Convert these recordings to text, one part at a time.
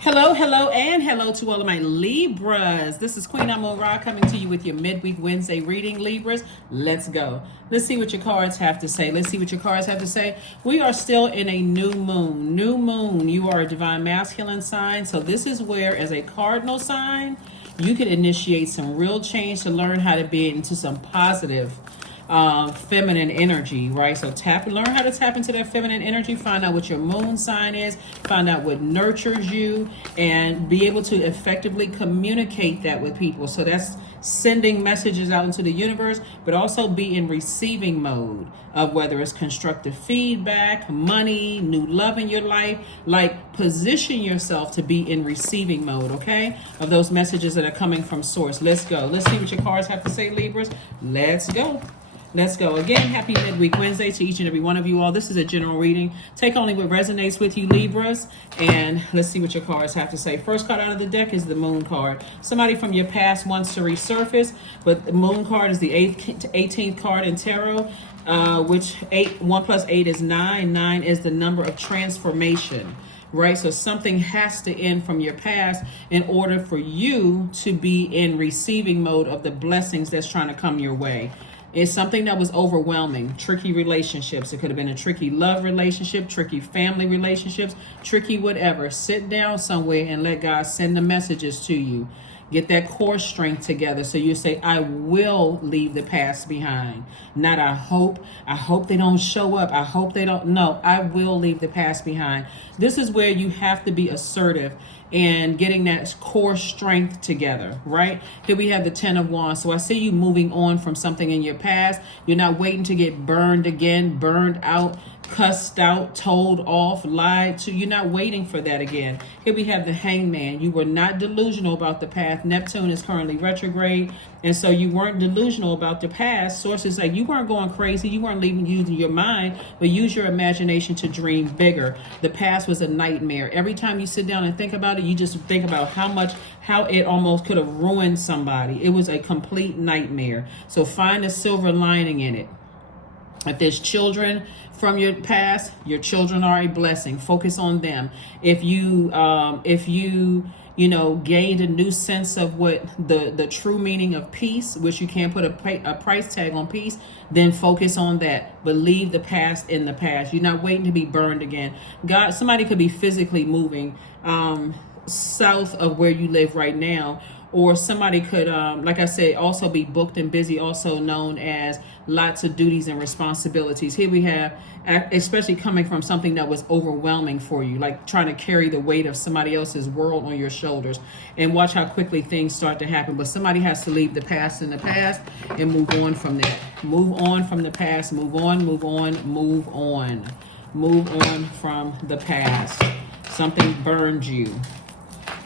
Hello, hello, and hello to all of my Libras. This is Queen Amun Ra coming to you with your midweek Wednesday reading, Libras. Let's go. Let's see what your cards have to say. Let's see what your cards have to say. We are still in a new moon. New moon, you are a divine masculine sign. So this is where, as a cardinal sign, you can initiate some real change to learn how to be into some positive feminine energy, right? So learn how to tap into that feminine energy, find out what your moon sign is, find out what nurtures you, and be able to effectively communicate that with people. So that's sending messages out into the universe, but also be in receiving mode of whether it's constructive feedback, money, new love in your life. Like, position yourself to be in receiving mode, okay, of those messages that are coming from source. Let's go. Let's see what your cards have to say, Libras. Let's go. Let's go. Again, happy midweek Wednesday to each and every one of you all. This is a general reading. Take only what resonates with you, Libras. And let's see what your cards have to say. First card out of the deck is the moon card. Somebody from your past wants to resurface, but the moon card is the 18th card in tarot, which 1 plus 8 is 9. 9 is the number of transformation. Right? So something has to end from your past in order for you to be in receiving mode of the blessings that's trying to come your way. It's something that was overwhelming. Tricky relationships. It could have been a tricky love relationship, tricky family relationships, tricky whatever. Sit down somewhere and let God send the messages to you. Get that core strength together so you say, I will leave the past behind. Not I hope they don't show up. I hope they don't. No, I will leave the past behind. This is where you have to be assertive and getting that core strength together, right? Here we have the 10 of Wands. So I see you moving on from something in your past. You're not waiting to get burned again, burned out, cussed out, told off, lied to. You're not waiting for that again. Here we have the Hangman. You were not delusional about the past. Neptune is currently retrograde, and so you weren't delusional about the past. Sources say you weren't going crazy. You weren't using your mind, but use your imagination to dream bigger. The past was a nightmare. Every time you sit down and think about it, you just think about how it almost could have ruined somebody. It was a complete nightmare. So find a silver lining in it. If there's children from your past, your children are a blessing. Focus on them. If you gained a new sense of what the true meaning of peace, which you can't put a price tag on peace, then focus on that. But leave the past in the past. You're not waiting to be burned again. Somebody could be physically moving south of where you live right now, or somebody could, like I said, also be booked and busy, also known as lots of duties and responsibilities. Here we have, especially coming from something that was overwhelming for you, like trying to carry the weight of somebody else's world on your shoulders, and watch how quickly things start to happen. But somebody has to leave the past in the past and move on from that. Move on from the past. Move on, move on, move on. Move on from the past. Something burned you.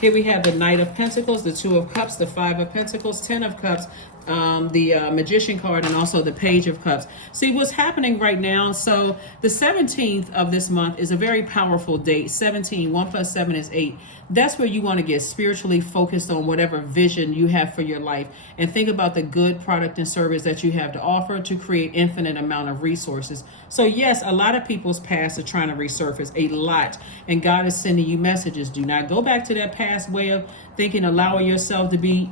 Here we have the Knight of Pentacles, the Two of Cups, the Five of Pentacles, 10 of Cups, the Magician card, and also the Page of Cups. See what's happening right now. So the 17th of this month is a very powerful date. 17, 1 plus 7 is 8. That's where you want to get spiritually focused on whatever vision you have for your life, and think about the good product and service that you have to offer to create infinite amount of resources. So yes, a lot of people's past are trying to resurface, a lot, and God is sending you messages. Do not go back to that past way of thinking, allowing yourself to be,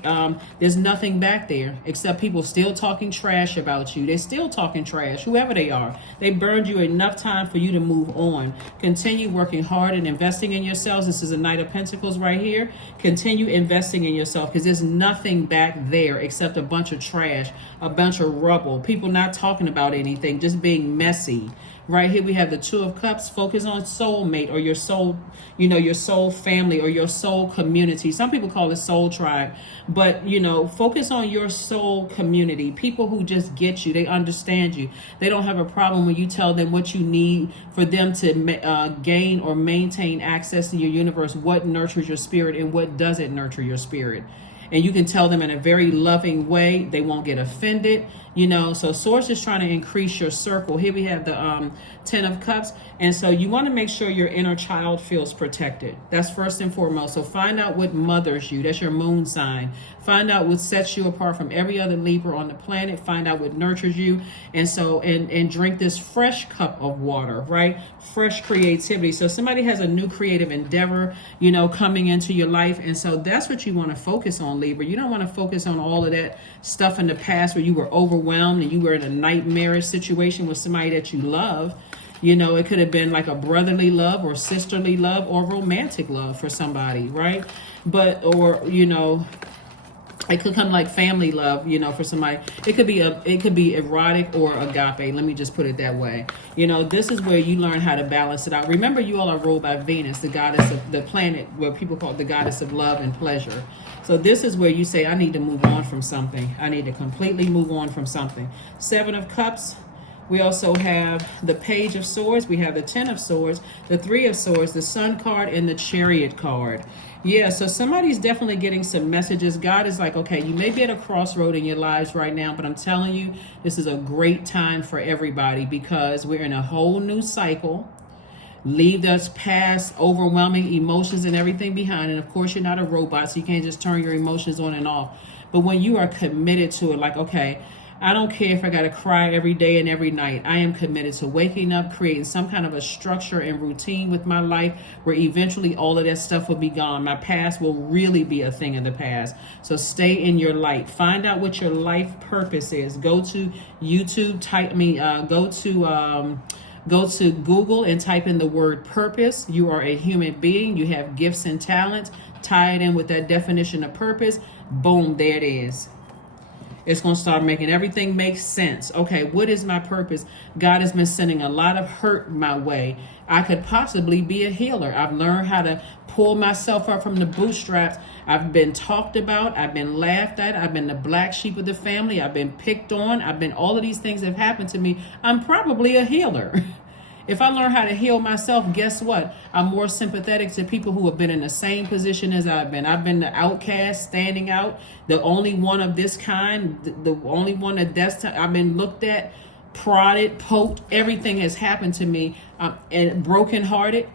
there's nothing back there except people still talking trash about you. They're still talking trash, whoever they are. They burned you enough time for you to move on. Continue working hard and investing in yourselves. This is a Knight of Pentacles right here. Continue investing in yourself, because there's nothing back there except a bunch of trash, a bunch of rubble, people not talking about anything, just being messy. Right here we have the Two of Cups. Focus on soulmate, or your soul, your soul family, or your soul community. Some people call it soul tribe, but focus on your soul community. People who just get you, they understand you. They don't have a problem when you tell them what you need for them to gain or maintain access to your universe, what nurtures your spirit and what doesn't nurture your spirit. and you can tell them in a very loving way. They won't get offended. So Source is trying to increase your circle. Here we have the 10 of Cups. And so you want to make sure your inner child feels protected. That's first and foremost. So find out what mothers you. That's your moon sign. Find out what sets you apart from every other Libra on the planet. Find out what nurtures you. And so, and drink this fresh cup of water, right? Fresh creativity. So somebody has a new creative endeavor, coming into your life. And so that's what you want to focus on, Libra. You don't want to focus on all of that stuff in the past where you were overwhelmed and you were in a nightmarish situation with somebody that you love. It could have been like a brotherly love or sisterly love or romantic love for somebody, right? It could come like family love, for somebody. It could be erotic or agape. Let me just put it that way. This is where you learn how to balance it out. Remember, you all are ruled by Venus, the goddess of the planet, where people call it the goddess of love and pleasure. So this is where you say, I need to move on from something. I need to completely move on from something. 7 of Cups. We also have the Page of Swords. We have the 10 of Swords, the 3 of Swords, the Sun card, and the Chariot card. Yeah, so somebody's definitely getting some messages. God is like, okay, you may be at a crossroad in your lives right now, but I'm telling you, this is a great time for everybody because we're in a whole new cycle. Leave those past overwhelming emotions and everything behind. And of course, you're not a robot, so you can't just turn your emotions on and off. But when you are committed to it, like, okay, I don't care if I got to cry every day and every night. I am committed to waking up, creating some kind of a structure and routine with my life where eventually all of that stuff will be gone. My past will really be a thing of the past. So stay in your light. Find out what your life purpose is. Go to YouTube, go to Google and type in the word purpose. You are a human being. You have gifts and talents. Tie it in with that definition of purpose. Boom, there it is. It's going to start making everything make sense. Okay, what is my purpose? God has been sending a lot of hurt my way. I could possibly be a healer. I've learned how to pull myself up from the bootstraps. I've been talked about. I've been laughed at. I've been the black sheep of the family. I've been picked on. All of these things have happened to me. I'm probably a healer. If I learn how to heal myself, guess what? I'm more sympathetic to people who have been in the same position as I've been. I've been the outcast, standing out, the only one of this kind, the only one that's I've been looked at, prodded, poked. Everything has happened to me, and brokenhearted.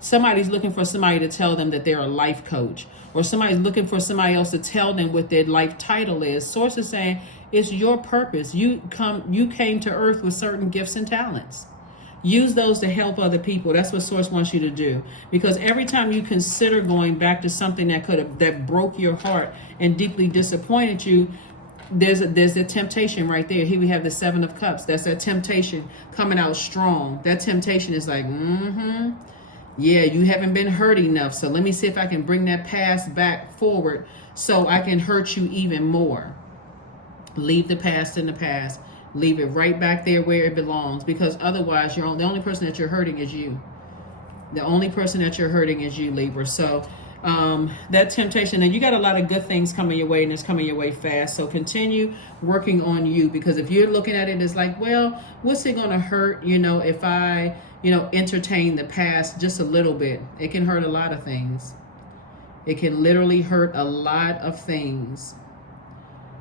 Somebody's looking for somebody to tell them that they're a life coach, or somebody's looking for somebody else to tell them what their life title is. Source is saying it's your purpose. You came to earth with certain gifts and talents. Use those to help other people. That's what Source wants you to do. Because every time you consider going back to something that broke your heart and deeply disappointed you, there's a temptation right there. Here we have the 7 of Cups. That's that temptation coming out strong. That temptation is like, yeah, you haven't been hurt enough. So let me see if I can bring that past back forward so I can hurt you even more. Leave the past in the past. Leave it right back there where it belongs, because otherwise the only person that you're hurting is you. The only person that you're hurting is you, Libra. So that temptation, and you got a lot of good things coming your way, and it's coming your way fast. So continue working on you, because if you're looking at it as like, well, what's it going to hurt, if I, entertain the past just a little bit? It can hurt a lot of things. It can literally hurt a lot of things.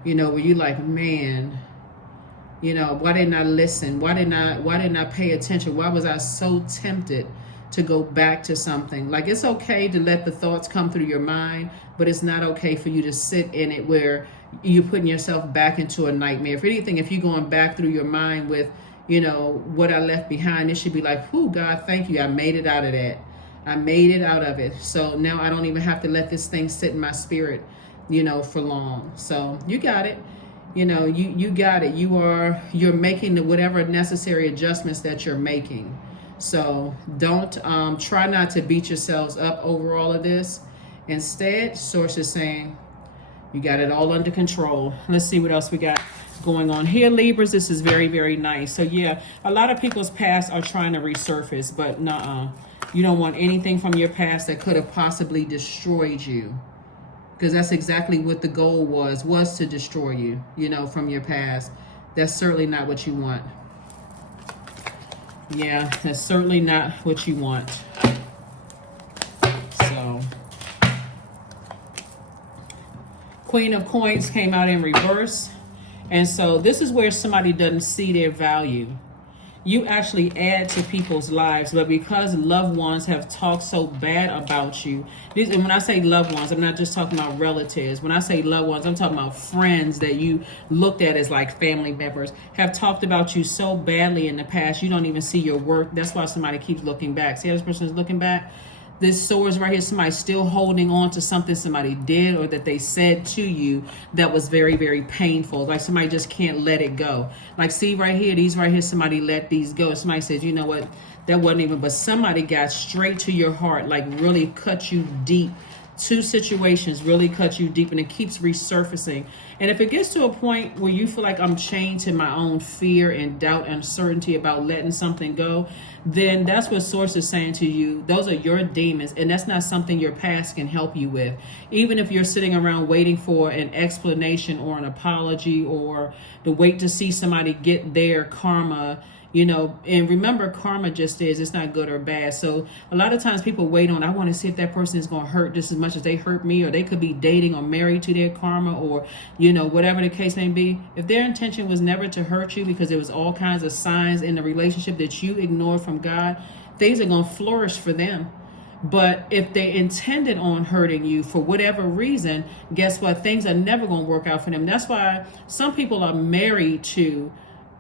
Where you like, man, why didn't I listen? Why didn't I pay attention? Why was I so tempted to go back to something? Like, it's okay to let the thoughts come through your mind, but it's not okay for you to sit in it where you're putting yourself back into a nightmare. If anything, if you're going back through your mind with, what I left behind, it should be like, whoo, God, thank you. I made it out of that. I made it out of it. So now I don't even have to let this thing sit in my spirit, for long. So you got it. You got it. You're making whatever necessary adjustments that you're making. So don't try not to beat yourselves up over all of this. Instead, Source is saying you got it all under control. Let's see what else we got going on here, Libras. This is very, very nice. So yeah, a lot of people's past are trying to resurface, but nuh-uh. You don't want anything from your past that could have possibly destroyed you. Because that's exactly what the goal was to destroy you, from your past. That's certainly not what you want. Yeah, that's certainly not what you want. So, Queen of Coins came out in reverse. And so this is where somebody doesn't see their value. You actually add to people's lives, but because loved ones have talked so bad about you, and when I say loved ones, I'm not just talking about relatives. When I say loved ones, I'm talking about friends that you looked at as like family members, have talked about you so badly in the past, you don't even see your work. That's why somebody keeps looking back. See how this person is looking back? This sword right here, somebody still holding on to something somebody did or that they said to you that was very, very painful. Like somebody just can't let it go. Like see right here, these right here, somebody let these go. Somebody says, you know what, that wasn't even, but somebody got straight to your heart, like really cut you deep. Two situations really cut you deep, and it keeps resurfacing. And if it gets to a point where you feel like I'm chained to my own fear and doubt and uncertainty about letting something go, then that's what Source is saying to you. Those are your demons, and that's not something your past can help you with. Even if you're sitting around waiting for an explanation or an apology or to wait to see somebody get their karma, you know, and remember, karma just is, it's not good or bad. So a lot of times people wait on, I want to see if that person is going to hurt just as much as they hurt me, or they could be dating or married to their karma, or, you know, whatever the case may be. If their intention was never to hurt you because there was all kinds of signs in the relationship that you ignored from God, things are going to flourish for them. But if they intended on hurting you for whatever reason, guess what? Things are never going to work out for them. That's why some people are married to,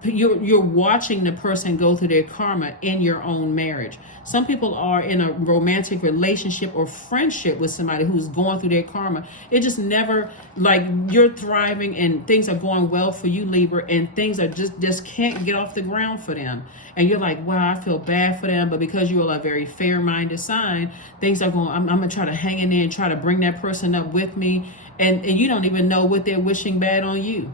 you're watching the person go through their karma in your own marriage. Some people are in a romantic relationship or friendship with somebody who's going through their karma. It just never, like, you're thriving and things are going well for you, Libra, and things are just can't get off the ground for them. And you're like, wow, I feel bad for them. But because you are a very fair-minded sign, things are going, I'm going to try to hang in there and try to bring that person up with me. And you don't even know what they're wishing bad on you.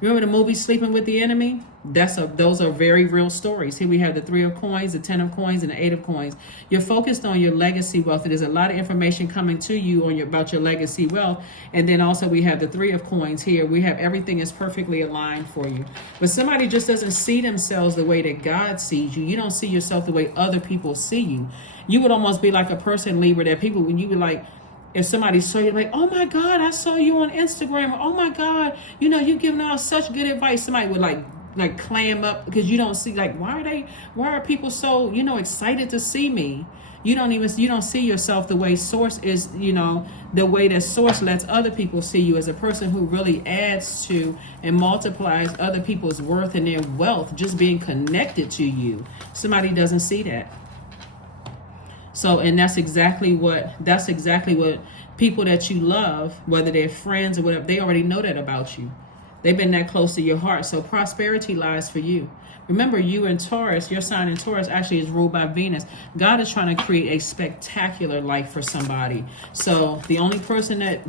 Remember the movie Sleeping with the Enemy? Those are very real stories. Here we have the 3 of coins, the 10 of coins, and the 8 of coins. You're focused on your legacy wealth. There's a lot of information coming to you about your legacy wealth. And then also we have the 3 of coins here. We have everything is perfectly aligned for you. But somebody just doesn't see themselves the way that God sees you. You don't see yourself the way other people see you. You would almost be like a person, Libra, that people, when you would like, if somebody saw you, like, oh my God, I saw you on Instagram. Or, oh my God, you know, you're giving out such good advice. Somebody would like clam up because you don't see, like, why are people so, you know, excited to see me? You don't see yourself the way Source is, you know, the way that Source lets other people see you as a person who really adds to and multiplies other people's worth and their wealth just being connected to you. Somebody doesn't see that. So, and that's exactly what people that you love, whether they're friends or whatever, they already know that about you. They've been that close to your heart. So prosperity lies for you. Remember, you in Taurus, your sign in Taurus actually is ruled by Venus. God is trying to create a spectacular life for somebody. So the only person that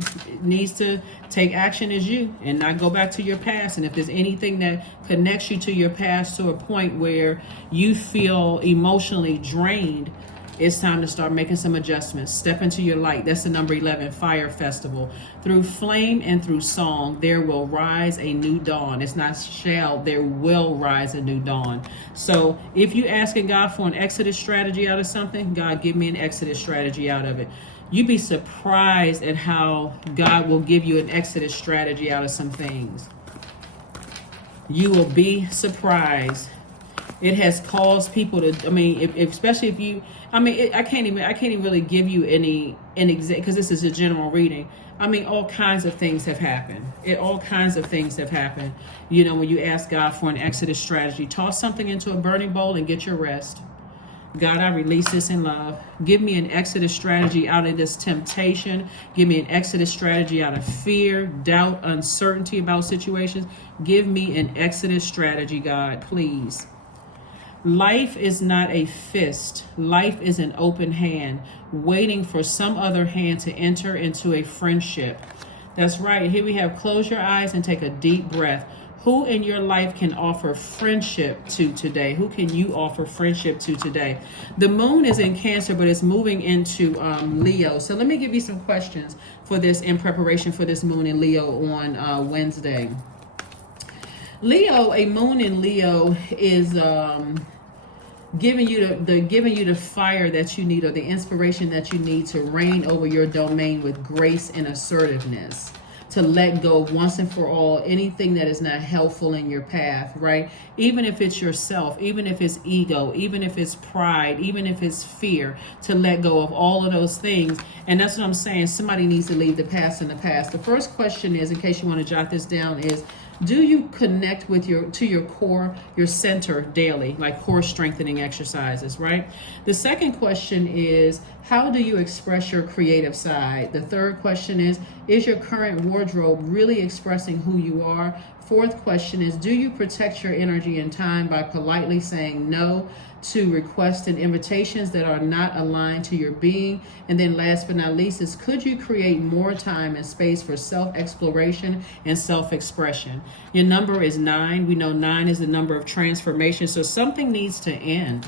needs to take action is you, and not go back to your past. And if there's anything that connects you to your past to a point where you feel emotionally drained, it's time to start making some adjustments. Step into your light. That's the number 11, Fire Festival. Through flame and through song, there will rise a new dawn. It's not shall, there will rise a new dawn. So if you asking God for an exodus strategy out of something, God, give me an exodus strategy out of it. You'd be surprised at how God will give you an exodus strategy out of some things. You will be surprised. It has caused people to, I mean, especially if you, I mean, I can't even really give you any because this is a general reading. I mean, all kinds of things have happened. All kinds of things have happened. You know, when you ask God for an exodus strategy, toss something into a burning bowl and get your rest. God, I release this in love. Give me an exodus strategy out of this temptation. Give me an exodus strategy out of fear, doubt, uncertainty about situations. Give me an exodus strategy, God, please. Life is not a fist. Life is an open hand, waiting for some other hand to enter into a friendship. That's right. Here we have close your eyes and take a deep breath. Who in your life can offer friendship to today? Who can you offer friendship to today? The moon is in Cancer, but it's moving into Leo. So let me give you some questions for this in preparation for this moon in Leo on Wednesday. Leo, a moon in Leo is giving you the fire that you need, or the inspiration that you need to reign over your domain with grace and assertiveness. to let go once and for all anything that is not helpful in your path, right? Even if it's yourself, even if it's ego, even if it's pride, even if it's fear, to let go of all of those things. And that's what I'm saying. Somebody needs to leave the past in the past. The first question is, in case you want to jot this down, is do you connect with your core, your center daily, like core strengthening exercises, right? The second question is, how do you express your creative side? The third question is your current wardrobe really expressing who you are? Fourth question is, do you protect your energy and time by politely saying no to requests and invitations that are not aligned to your being? And then last but not least is, could you create more time and space for self-exploration and self-expression? Your number is 9. We know 9 is the number of transformation. So something needs to end,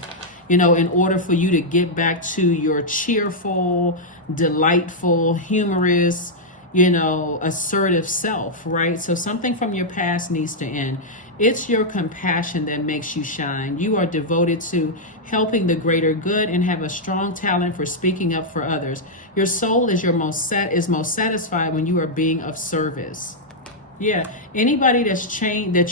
in order for you to get back to your cheerful, delightful, humorous, assertive self, right? So something from your past needs to end. It's your compassion that makes you shine. You are devoted to helping the greater good and have a strong talent for speaking up for others. Your soul is most satisfied when you are being of service. Yeah, anybody that's changed, that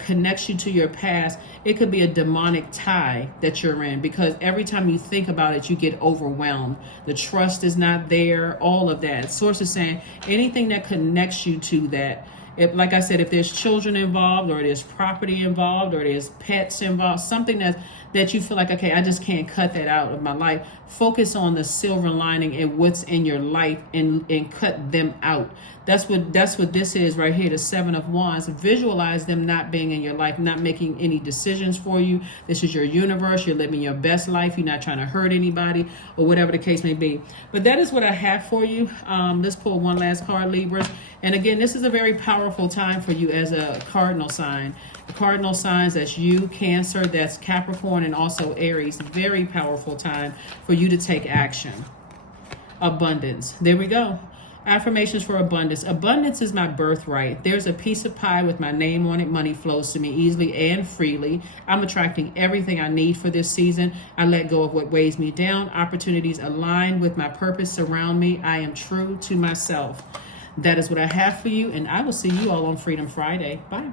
connects you to your past, it could be a demonic tie that you're in, because every time you think about it, you get overwhelmed. The trust is not there, all of that. Source is saying anything that connects you to that. If, like I said, if there's children involved, or there's property involved, or there's pets involved, something that you feel like, okay, I just can't cut that out of my life. Focus on the silver lining and what's in your life, and cut them out. That's what this is right here, the 7 of Wands. Visualize them not being in your life, not making any decisions for you. This is your universe. You're living your best life. You're not trying to hurt anybody, or whatever the case may be. But that is what I have for you. Let's pull one last card, Libras. And again, this is a very powerful time for you as a cardinal sign. The cardinal signs, that's you, Cancer, that's Capricorn, and also Aries. Very powerful time for you to take action. Abundance. There we go. Affirmations for abundance. Abundance is my birthright. There's a piece of pie with my name on it. Money flows to me easily and freely. I'm attracting everything I need for this season. I let go of what weighs me down. Opportunities align with my purpose surround me. I am true to myself. That is what I have for you, and I will see you all on Freedom Friday. Bye.